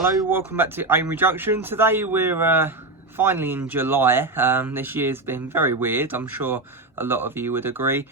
Hello, welcome back to Amery Junction. Today we're finally in July. This year's been very weird, I'm sure a lot of you would agree.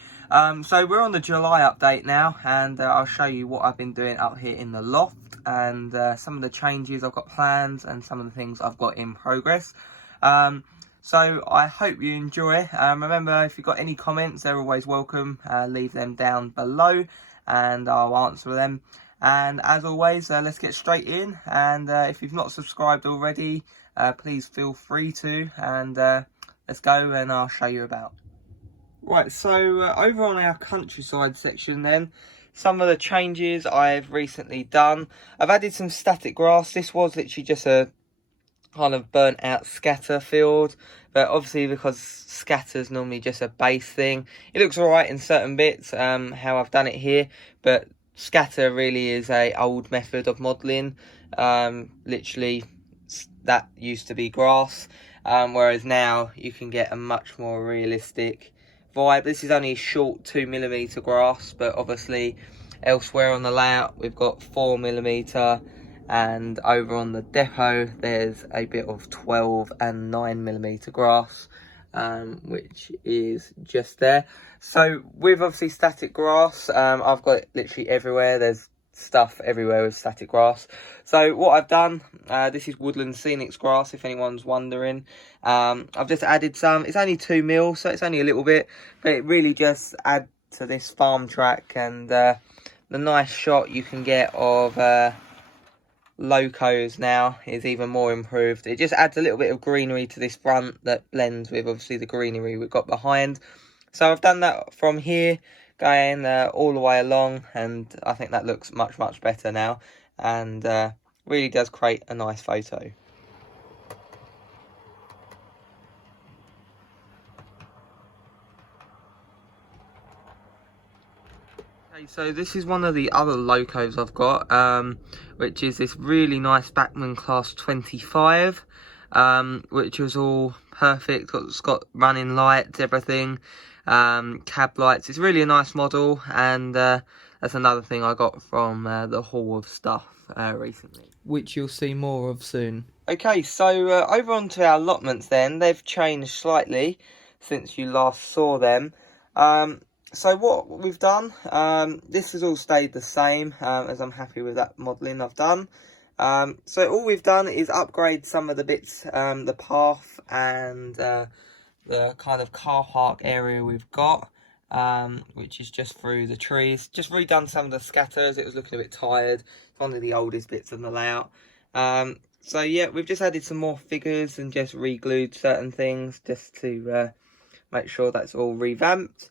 So we're on the July update now, and I'll show you what I've been doing up here in the loft and some of the changes I've got planned and some of the things I've got in progress. So I hope you enjoy. Remember, if you've got any comments, they're always welcome. Leave them down below and I'll answer them. And as always, let's get straight in. And if you've not subscribed already, please feel free to. And let's go and I'll show you about. Right, so over on our countryside section then, some of the changes I've recently done. I've added some static grass. This was literally just a kind of burnt out scatter field, but obviously because scatter's normally just a base thing, it looks alright in certain bits, how I've done it here, but scatter really is a old method of modelling. Literally that used to be grass, whereas now you can get a much more realistic vibe. This is only a short 2mm grass, but obviously elsewhere on the layout we've got 4mm, and over on the depot there's a bit of 12 and 9mm grass, which is just there. So with obviously static grass, I've got it literally everywhere. There's stuff everywhere with static grass. So what I've done, this is Woodland Scenic's grass, if anyone's wondering. I've just added some. It's only 2mm, so it's only a little bit, but it really just adds to this farm track, and the nice shot you can get of locos now is even more improved. It just adds a little bit of greenery to this front that blends with obviously the greenery we've got behind. So I've done that from here going all the way along, and I think that looks much better now, and really does create a nice photo. Okay, so this is one of the other locos I've got, which is this really nice Bachmann Class 25, which was all perfect. It's got running lights, everything, cab lights. It's really a nice model, and that's another thing I got from the haul of stuff recently, which you'll see more of soon. Okay, so over onto our allotments then. They've changed slightly since you last saw them. So what we've done, this has all stayed the same, as I'm happy with that modelling I've done. So all we've done is upgrade some of the bits, the path and the kind of car park area we've got, which is just through the trees. Just redone some of the scatters. It was looking a bit tired. It's one of the oldest bits of the layout. So yeah, we've just added some more figures and just re-glued certain things just to make sure that's all revamped.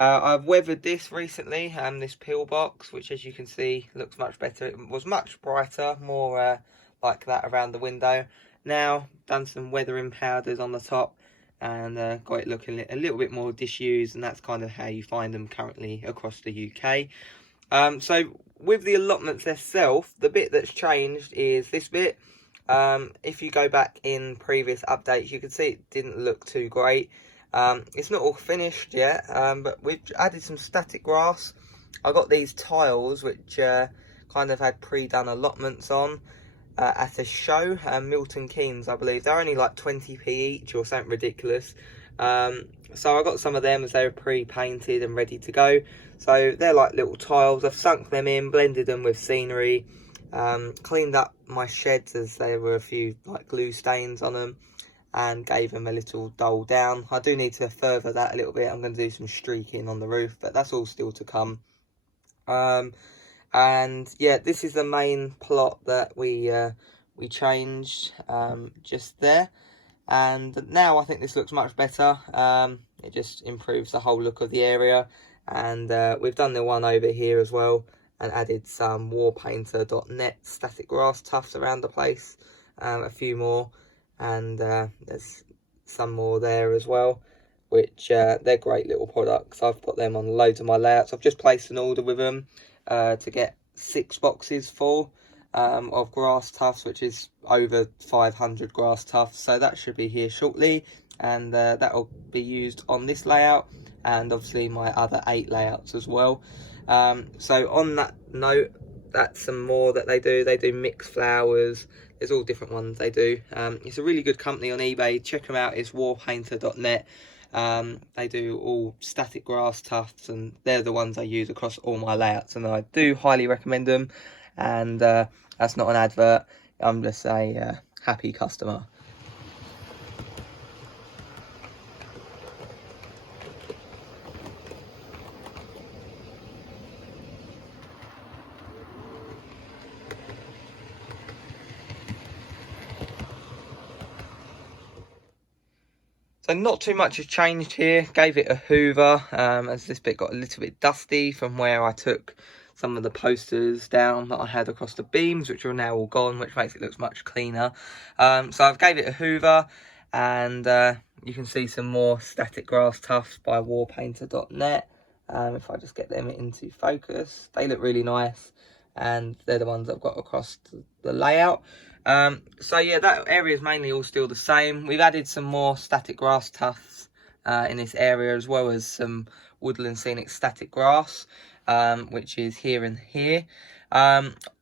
I've weathered this recently, this pillbox, which as you can see looks much better. It was much brighter, more like that around the window. Now done some weathering powders on the top, and got it looking a little bit more disused, and that's kind of how you find them currently across the UK. So with the allotments themselves, the bit that's changed is this bit. If you go back in previous updates, you can see it didn't look too great. It's not all finished yet, but we've added some static grass. I got these tiles which kind of had pre-done allotments on at a show, Milton Keynes I believe. They're only like 20p each or something ridiculous. So I got some of them as they were pre-painted and ready to go. So they're like little tiles. I've sunk them in, blended them with scenery, cleaned up my sheds as there were a few like glue stains on them, and gave them a little dull down. I do need to further that a little bit. I'm going to do some streaking on the roof, but that's all still to come. And yeah, this is the main plot that we changed just there, and now I think this looks much better. It just improves the whole look of the area, and we've done the one over here as well and added some warpainter.net static grass tufts around the place, a few more, and there's some more there as well, which they're great little products. I've put them on loads of my layouts. I've just placed an order with them to get 6 boxes full of grass tufts, which is over 500 grass tufts, so that should be here shortly, and that will be used on this layout and obviously my other 8 layouts as well. So on that note, that's some more that they do. They do mixed flowers. There's all different ones they do. It's a really good company on eBay. Check them out. It's warpainter.net. They do all static grass tufts, and they're the ones I use across all my layouts, and I do highly recommend them. And that's not an advert. I'm just a happy customer. So not too much has changed here. Gave it a hoover, as this bit got a little bit dusty from where I took some of the posters down that I had across the beams, which are now all gone, which makes it look much cleaner. So I've gave it a hoover, and you can see some more static grass tufts by warpainter.net. If I just get them into focus, they look really nice, and they're the ones I've got across the layout. So yeah, that area is mainly all still the same. We've added some more static grass tufts in this area, as well as some woodland scenic static grass, which is here and here.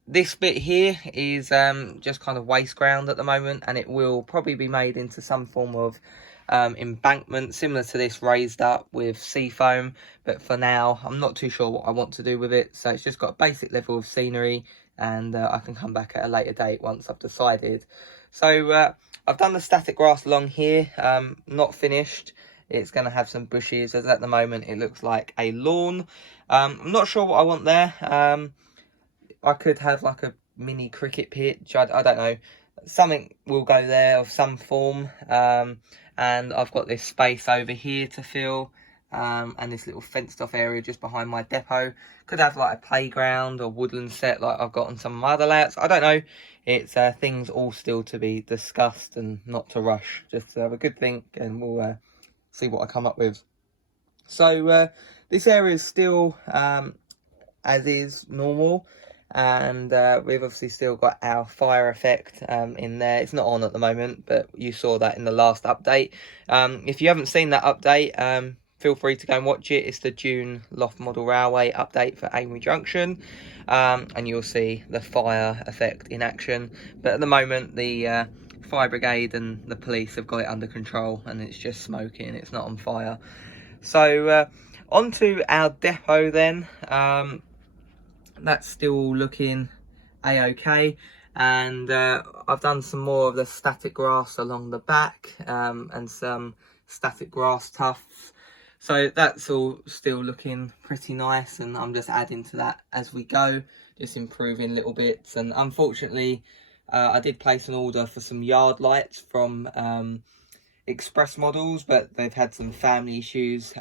This bit here is just kind of waste ground at the moment, and it will probably be made into some form of embankment similar to this, raised up with seafoam. But for now, I'm not too sure what I want to do with it, so it's just got a basic level of scenery, and I can come back at a later date once I've decided. So I've done the static grass along here, not finished. It's going to have some bushes, as at the moment it looks like a lawn. I'm not sure what I want there. I could have like a mini cricket pitch, I don't know. Something will go there of some form. And I've got this space over here to fill, and this little fenced off area just behind my depot. Could have like a playground or woodland set like I've got on some of my other layouts. I don't know. It's things all still to be discussed, and not to rush. Just to have a good think, and we'll see what I come up with. So this area is still as is normal, and we've obviously still got our fire effect in there. It's not on at the moment, but you saw that in the last update. If you haven't seen that update, feel free to go and watch it. It's the June Loft Model Railway update for Amery Junction, and you'll see the fire effect in action. But at the moment, the fire brigade and the police have got it under control, and it's just smoking. It's not on fire. So onto our depot then. That's still looking a-okay, and I've done some more of the static grass along the back, and some static grass tufts. So that's all still looking pretty nice, and I'm just adding to that as we go, just improving little bits. And unfortunately, I did place an order for some yard lights from Express Models, but they've had some family issues.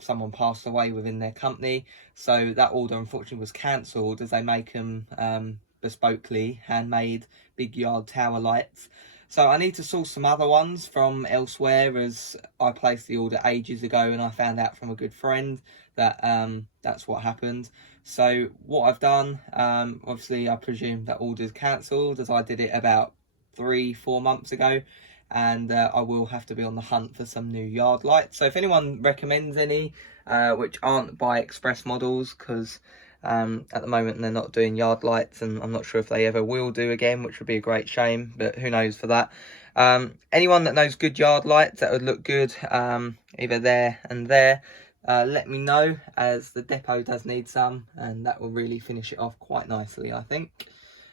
Someone passed away within their company, so that order unfortunately was cancelled, as they make them bespokely handmade big yard tower lights. So I need to source some other ones from elsewhere, as I placed the order ages ago, and I found out from a good friend that that's what happened. So what I've done, obviously I presume that order's cancelled, as I did it about 3-4 months ago. And I will have to be on the hunt for some new yard lights. So if anyone recommends any which aren't by Express Models, because at the moment they're not doing yard lights, and I'm not sure if they ever will do again, which would be a great shame, but who knows for that. Anyone that knows good yard lights that would look good, either there and there, let me know, as the depot does need some, and that will really finish it off quite nicely, I think.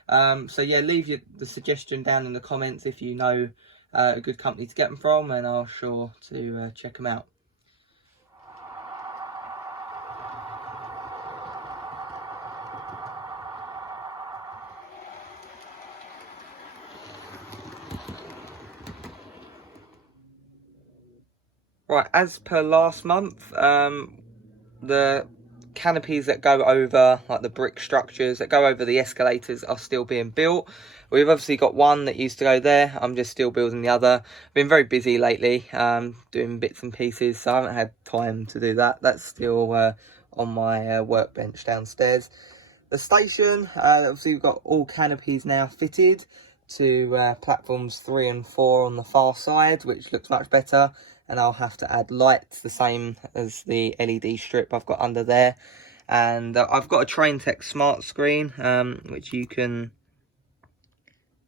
So yeah, leave the suggestion down in the comments if you know a good company to get them from, and I'll sure to check them out. Right, as per last month, the canopies that go over, like the brick structures that go over the escalators, are still being built. We've obviously got one that used to go there. I'm just still building the other. I've been very busy lately, doing bits and pieces, so I haven't had time to do that. That's still on my workbench downstairs. The station, obviously we've got all canopies now fitted to platforms 3 and 4 on the far side, which looks much better. And I'll have to add lights the same as the LED strip I've got under there. And I've got a Train Tech smart screen, which you can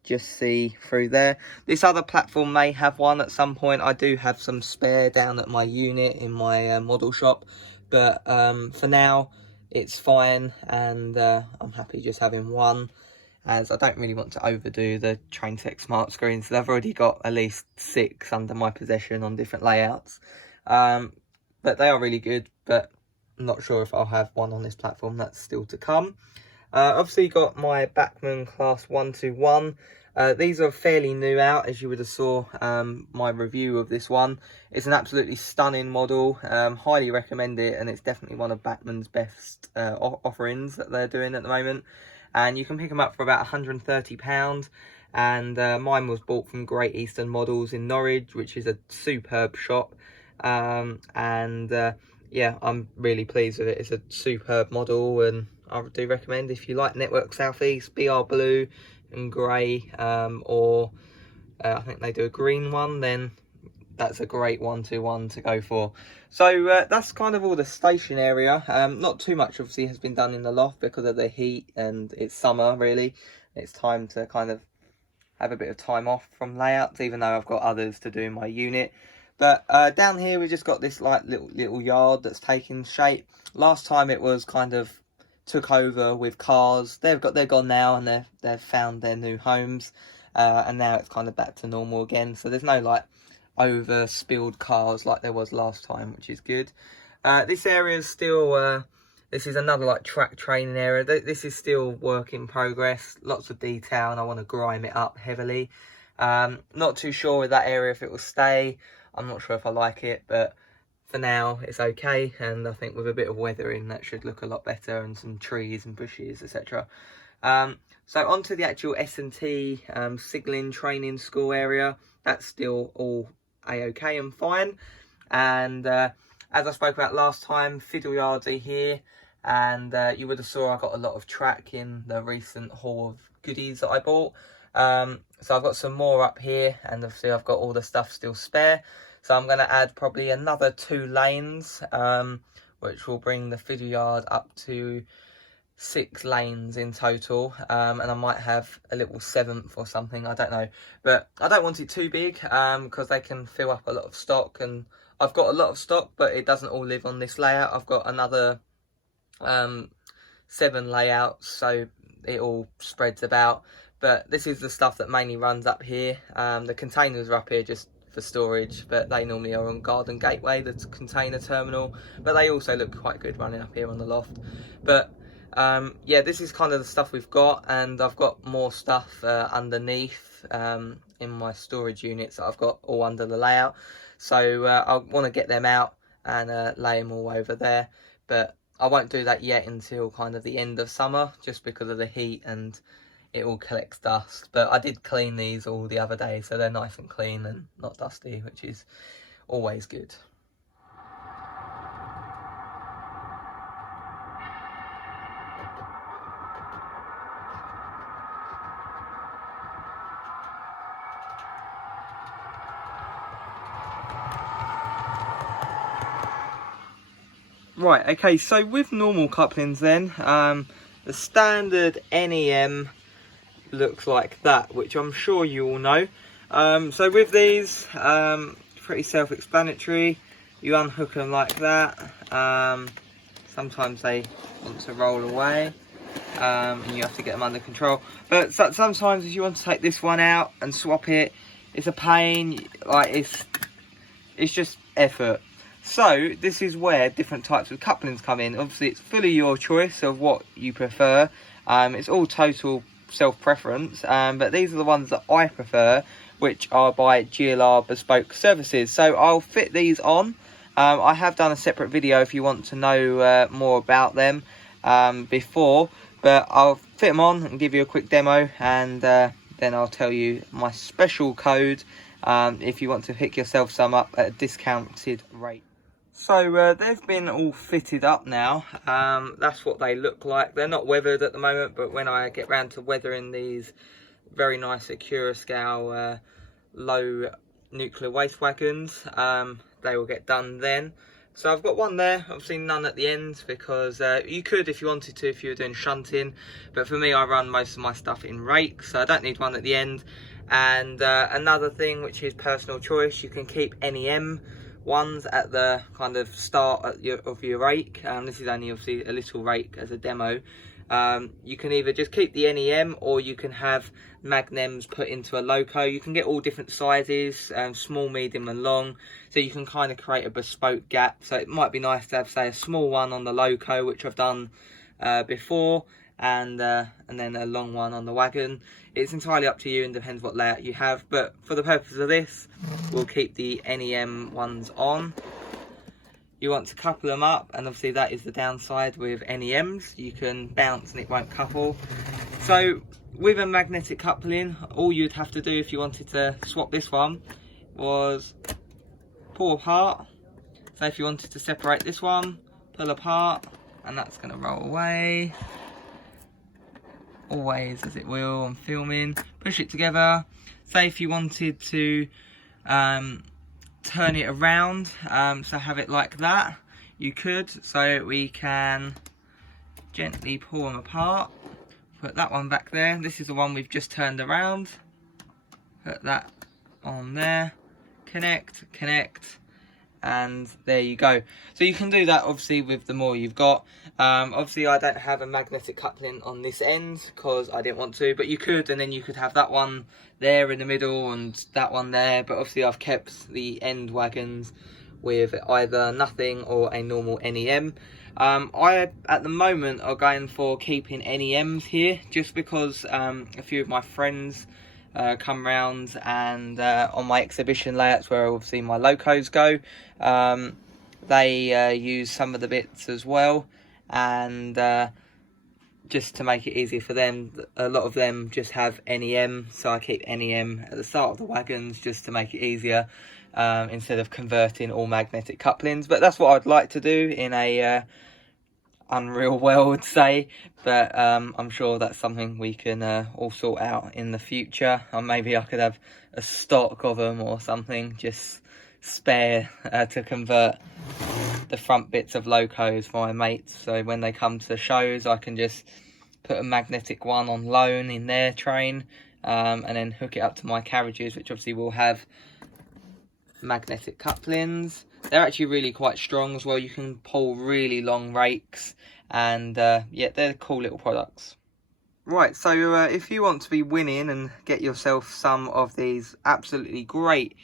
just see through there. This other platform may have one at some point. I do have some spare down at my unit in my model shop, but for now it's fine, and I'm happy just having one, as I don't really want to overdo the Train Tech smart screens. I've already got at least 6 under my possession on different layouts, but they are really good, but I'm not sure if I'll have one on this platform. That's still to come. Obviously got my Bachmann Class 121. These are fairly new out, as you would have saw my review of this one. It's an absolutely stunning model. Highly recommend it, and it's definitely one of Bachmann's best offerings that they're doing at the moment. And you can pick them up for about £130. And mine was bought from Great Eastern Models in Norwich, which is a superb shop. Yeah, I'm really pleased with it. It's a superb model, and I do recommend, if you like Network Southeast, BR Blue and grey, or I think they do a green one, then that's a great 121 to go for. So that's kind of all the station area. Not too much obviously has been done in the loft because of the heat, and it's summer really. It's time to kind of have a bit of time off from layouts, even though I've got others to do in my unit. But down here we just got this like little yard that's taking shape. Last time it was kind of took over with cars. They're gone now, and they've found their new homes, and now it's kind of back to normal again. So there's no like over spilled cars like there was last time, which is good. This area is still this is another like track training area. This is still work in progress, lots of detail, and I want to grime it up heavily. Not too sure with that area if it will stay. I'm not sure if I like it, but for now it's okay, and I think with a bit of weathering that should look a lot better, and some trees and bushes, etc. So onto the actual S&T signalling training school area. That's still all a-okay and fine. And as I spoke about last time, fiddle yards are here, and you would have saw I got a lot of track in the recent haul of goodies that I bought. So I've got some more up here, and obviously I've got all the stuff still spare. So I'm going to add probably another 2 lanes, which will bring the fiddle yard up to 6 lanes in total. And I might have a little 7th or something, I don't know. But I don't want it too big, because they can fill up a lot of stock. And I've got a lot of stock, but it doesn't all live on this layout. I've got another 7 layouts, so it all spreads about. But this is the stuff that mainly runs up here. The containers are up here just for storage, but they normally are on Garden Gateway, the container terminal. But they also look quite good running up here on the loft. But yeah, this is kind of the stuff we've got, and I've got more stuff underneath in my storage units that I've got all under the layout. So I want to get them out and lay them all over there. But I won't do that yet until kind of the end of summer, just because of the heat and it all collects dust. But I did clean these all the other day, so they're nice and clean and not dusty, which is always good. Right, okay, so with normal couplings then, the standard NEM looks like that, which I'm sure you all know. So with these, pretty self-explanatory. You unhook them like that. Sometimes they want to roll away, and you have to get them under control. But sometimes if you want to take this one out and swap it, it's a pain. Like it's just effort. So this is where different types of couplings come in. Obviously it's fully your choice of what you prefer. It's all total self-preference, but these are the ones that I prefer, which are by GLR Bespoke Services. So I'll fit these on. I have done a separate video if you want to know more about them before, but I'll fit them on and give you a quick demo, and then I'll tell you my special code if you want to pick yourself some up at a discounted rate. So they've been all fitted up now. That's what they look like. They're not weathered at the moment, but when I get round to weathering these very nice Accurascale low nuclear waste wagons, they will get done then. So I've got one there, obviously none at the end, because you could if you wanted to if you were doing shunting, but for me I run most of my stuff in rake, so I don't need one at the end. And another thing, which is personal choice, you can keep NEM ones at the kind of start of your rake. This is only obviously a little rake as a demo. You can either just keep the NEM, or you can have Magnems put into a loco. You can get all different sizes, small, medium and long, so you can kind of create a bespoke gap. So it might be nice to have, say, a small one on the loco, which I've done before, and then a long one on the wagon. It's entirely up to you and depends what layout you have, but for the purpose of this, we'll keep the NEM ones on. You want to couple them up, and obviously that is the downside with NEMs. You can bounce and it won't couple. So with a magnetic coupling, all you'd have to do if you wanted to swap this one was pull apart. So if you wanted to separate this one, pull apart, and that's going to roll away. Always as it will on filming. Push it together. Say if you wanted to turn it around, so have it like that, you could. So we can gently pull them apart, put that one back there. This is the one we've just turned around, put that on there, connect, and there you go. So you can do that obviously with the more you've got. Obviously I don't have a magnetic coupling on this end because I didn't want to, but you could, and then you could have that one there in the middle and that one there. But obviously I've kept the end wagons with either nothing or a normal NEM. I at the moment are going for keeping NEMs here, just because a few of my friends come round, and on my exhibition layouts where obviously my locos go, they use some of the bits as well, and just to make it easier for them, a lot of them just have NEM, so I keep NEM at the start of the wagons just to make it easier, instead of converting all magnetic couplings. But that's what I'd like to do in a unreal world, say, but I'm sure that's something we can all sort out in the future. Or maybe I could have a stock of them or something, just spare to convert the front bits of locos for my mates, so when they come to the shows I can just put a magnetic one on loan in their train, and then hook it up to my carriages, which obviously will have magnetic couplings. They're actually really quite strong as well. You can pull really long rakes, and yeah, they're cool little products. Right, so if you want to be winning and get yourself some of these absolutely great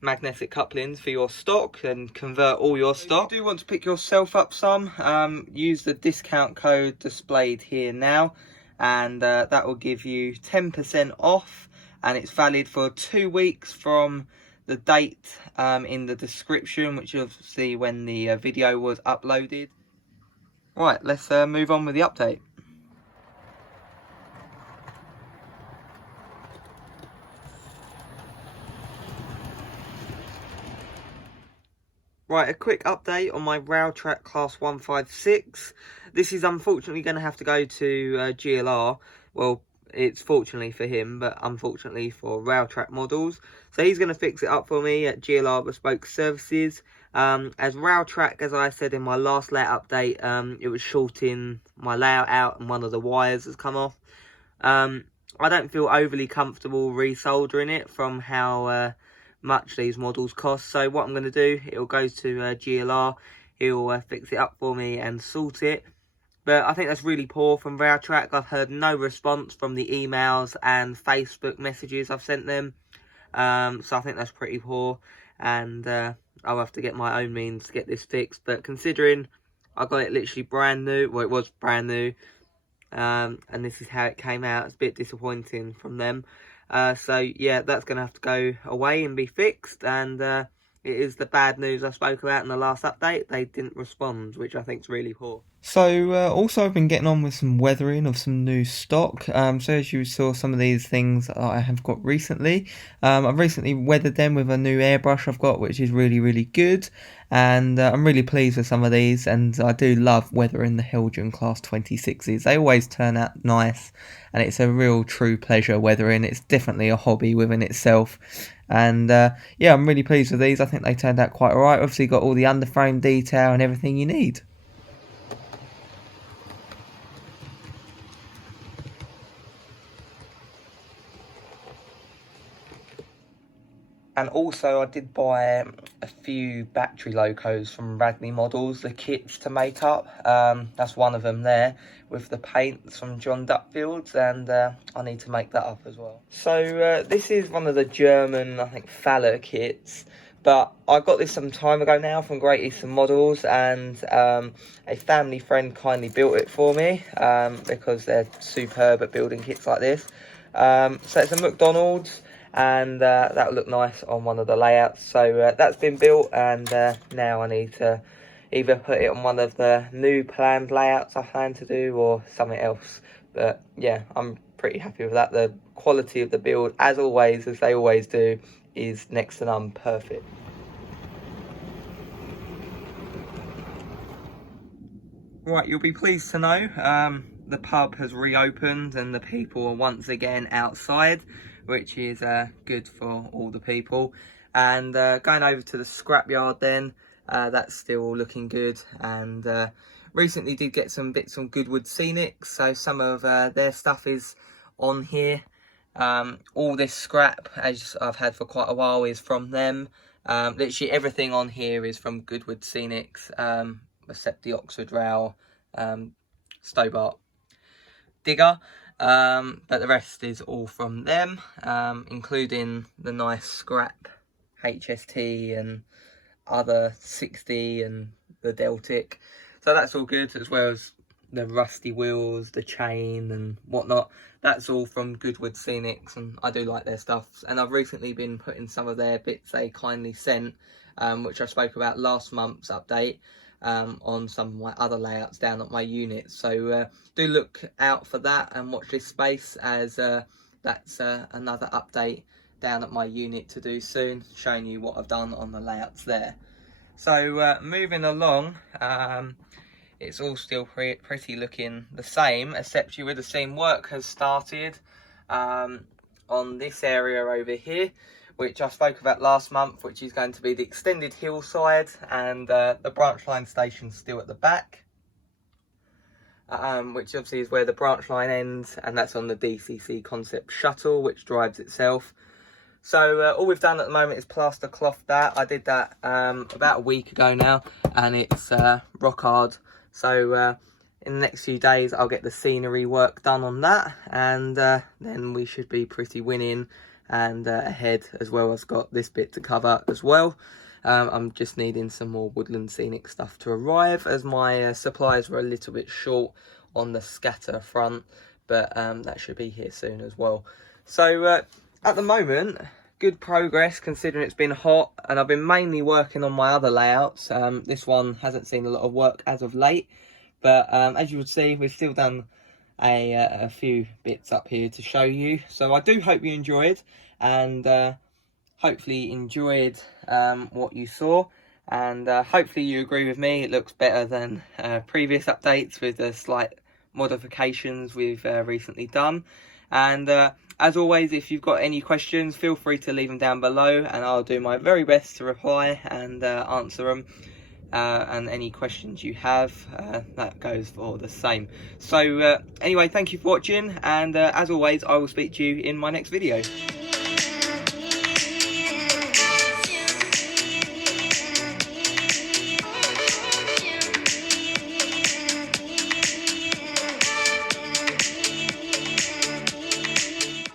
magnetic couplings for your stock and convert all your stock, if you do want to pick yourself up some, use the discount code displayed here now, and that will give you 10% off, and it's valid for 2 weeks from the date in the description, which you'll see when the video was uploaded. Right, let's move on with the update. Right, a quick update on my Railtrack Class 156. This is unfortunately going to have to go to GLR. Well, it's fortunately for him, but unfortunately for Railtrack models. So he's going to fix it up for me at GLR Bespoke Services. As Railtrack, as I said in my last layout update, it was shorting my layout out and one of the wires has come off. I don't feel overly comfortable resoldering it from how much these models cost. So what I'm going to do, it'll go to GLR, he'll fix it up for me and sort it. But I think that's really poor from Railtrack. I've heard no response from the emails and Facebook messages I've sent them. So I think that's pretty poor, and I'll have to get my own means to get this fixed. But considering I got it literally brand new, well, it was brand new, and this is how it came out, it's a bit disappointing from them. So yeah, that's going to have to go away and be fixed, and it is the bad news I spoke about in the last update. They didn't respond, which I think is really poor. So also I've been getting on with some weathering of some new stock. So as you saw, some of these things that I have got recently, I've recently weathered them with a new airbrush I've got, which is really good, and I'm really pleased with some of these, and I do love weathering the Helgen Class 26s. They always turn out nice, and it's a real true pleasure weathering. It's definitely a hobby within itself, And yeah, I'm really pleased with these. I think they turned out quite alright. Obviously got all the underframe detail and everything you need. And also I did buy a few battery locos from Radley Models, the kits to make up. That's one of them there, with the paints from John Duckfield's, and I need to make that up as well. So this is one of the German, I think, Faller kits. But I got this some time ago now from Great Eastern Models, and a family friend kindly built it for me because they're superb at building kits like this. So it's a McDonald's, and that'll look nice on one of the layouts. So that's been built, and now I need to either put it on one of the new planned layouts I plan to do or something else. But yeah, I'm pretty happy with that. The quality of the build, as always, as they always do, is next to none perfect. Right, you'll be pleased to know the pub has reopened and the people are once again outside, which is good for all the people. And going over to the scrapyard then, that's still looking good. And recently did get some bits from Goodwood Scenic, so some of their stuff is on here. All this scrap, as I've had for quite a while, is from them. Literally everything on here is from Goodwood Scenics, except the Oxford rail, Stobart digger, but the rest is all from them, including the nice scrap HST and other 60 and the Deltic. So that's all good, as well as the rusty wheels, the chain and whatnot. That's all from Goodwood Scenics, and I do like their stuff. And I've recently been putting some of their bits they kindly sent, which I spoke about last month's update, on some of my other layouts down at my unit. So do look out for that and watch this space, as that's another update down at my unit to do soon, showing you what I've done on the layouts there. So moving along, it's all still pretty looking the same, except you would have seen work has started on this area over here, which I spoke about last month, which is going to be the extended hillside, and the branch line station's still at the back, which obviously is where the branch line ends, and that's on the DCC Concept shuttle, which drives itself. So all we've done at the moment is plaster cloth that. I did that about a week ago now, and it's rock hard. So in the next few days I'll get the scenery work done on that, and then we should be pretty winning and ahead, as well as got this bit to cover as well. I'm just needing some more woodland scenic stuff to arrive, as my supplies were a little bit short on the scatter front, but that should be here soon as well. So at the moment, good progress considering it's been hot, and I've been mainly working on my other layouts. This one hasn't seen a lot of work as of late, but as you would see, we've still done a few bits up here to show you. So I do hope you enjoyed, and hopefully enjoyed what you saw, and hopefully you agree with me, it looks better than previous updates with the slight modifications we've recently done. And as always, if you've got any questions, feel free to leave them down below, and I'll do my very best to reply and answer them. And any questions you have, that goes for the same. So anyway, thank you for watching, and as always, I will speak to you in my next video.